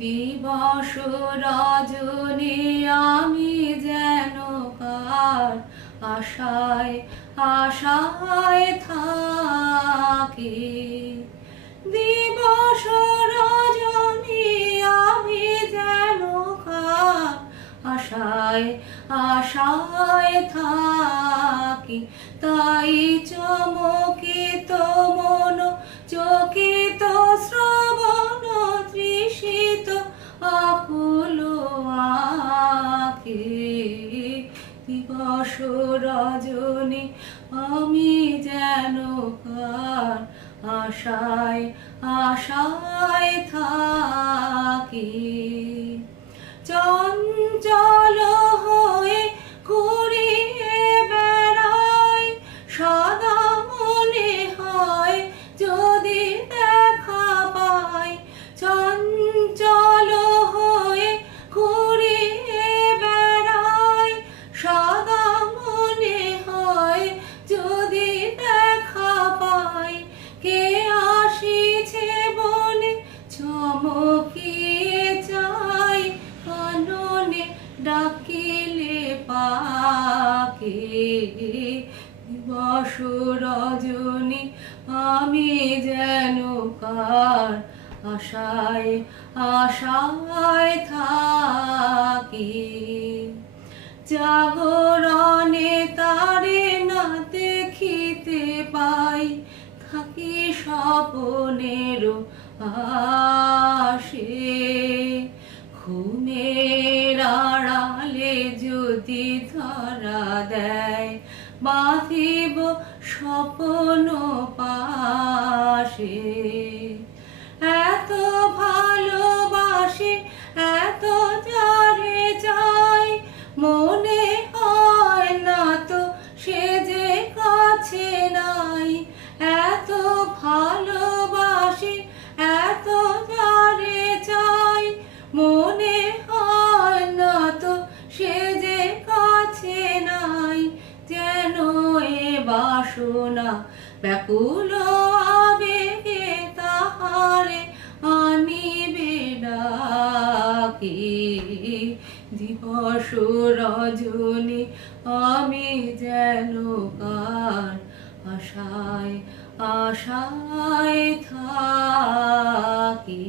দিবস রজনী আমি যেন কার আশায় আশায় থাকি। দিবস রজনী আমি যেন কার আশায় আশায় থাকি। তাই চমকিত মন চকিত শ্রবণ তৃষিত আকুল আঁখি। দিবস রজনী আমি যেন কার আশায় আশায় থাকি। চঞ্চল হয়ে ঘুরিয়ে বেড়াই, সদা মনে হয় যদি দেখা পাই। চঞ্চল হয়ে ঘুরিয়ে বেড়াই, সদা মনে হয় যদি দেখা পাই। কে আসিছে বনে চমকিয়ে চাই, কাননে ডাকিলে পাখি। দিবস রজনী আমি যেন কার আশায় আশায় থাকি। জাগরণে তারে না দেখিতে পাই, থাকি স্বপনের আশে। ঘুমের আড়ালে যদি ধরা দেয়, বাঁধিব স্বপ্ন পাশে। এত ভালোবাসি এত যারে চাই, মনে হয় না তো সে যে কাছে নাই। এত ভালোবাসি এত যারে চাই, মনে হয় না তো সে যে কাছে নাই। যেন এ বাসনা ব্যাকুল আবেগে তাহারে আনিবে ডাকি। দিবস রজনী আমি যেন কার আশায় আশায় থাকি।